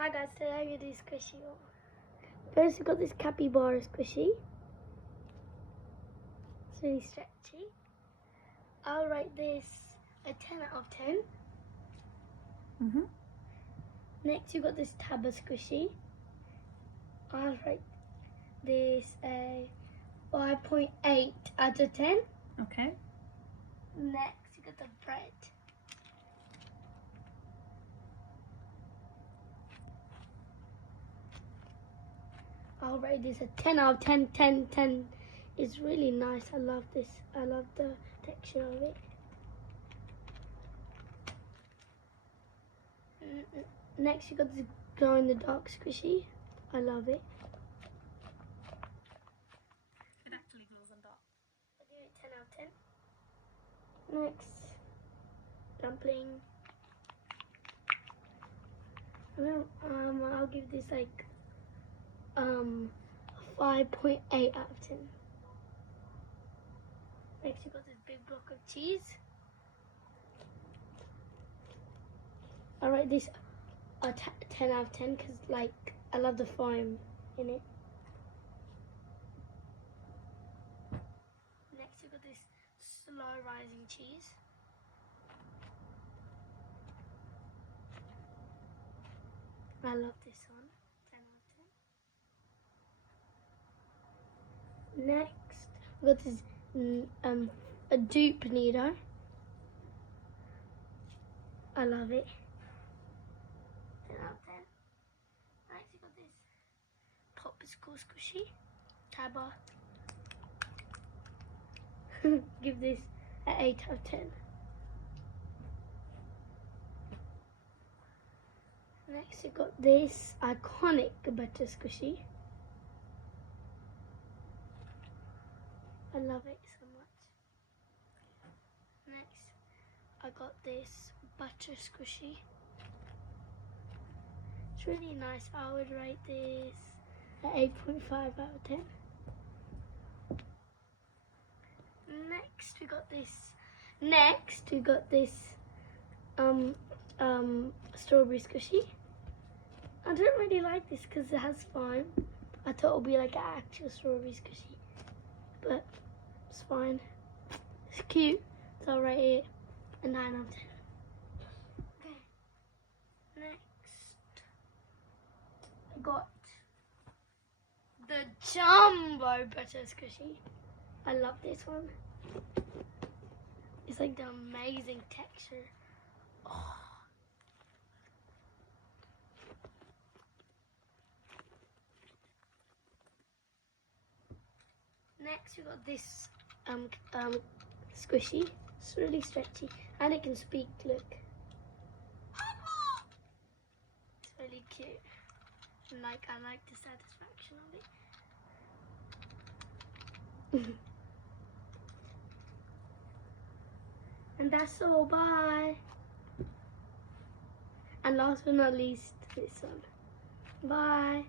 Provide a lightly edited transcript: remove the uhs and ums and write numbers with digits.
Hi guys, today I'm going to do squishy. First we got this capybara squishy. It's really stretchy. I'll rate this a 10 out of 10. Next you got this Tabba squishy. I'll rate this a 5.8 out of 10. Okay. Next you got the bread. I'll rate this a 10 out of 10, 10, 10. It's really nice. I love this. I love the texture of it. Next you got this glow in the dark squishy. I love it. It actually glows in dark. I give it 10 out of 10. Next, dumpling. I'll give this like 5.8 out of 10. Next you got this big block of cheese. I'll rate this a 10 out of 10 because like I love the foam in it. Next you got this slow rising cheese. I love this one. 10 out of 10. Next we got this a dupe kneader. I love it. 10 out of 10. Next you got this popsicle squishy. Tabba. Give this an 8 out of 10. Next you got this iconic butter squishy. I love it so much. Next I got this butter squishy. It's really nice. I would rate this at 8.5 out of 10. Next we got this strawberry squishy. I don't really like this because it has foam. I thought it would be like an actual strawberry squishy, but it's fine. It's cute, so I'll rate it a 9 out of 10. Okay. Next, I got the jumbo butter squishy. I love this one. It's like the amazing texture. Oh. Next we got this squishy. It's really stretchy and it can speak. Look, it's really cute. And like I like the satisfaction of it. And that's all. Bye. And last but not least, this one. Bye.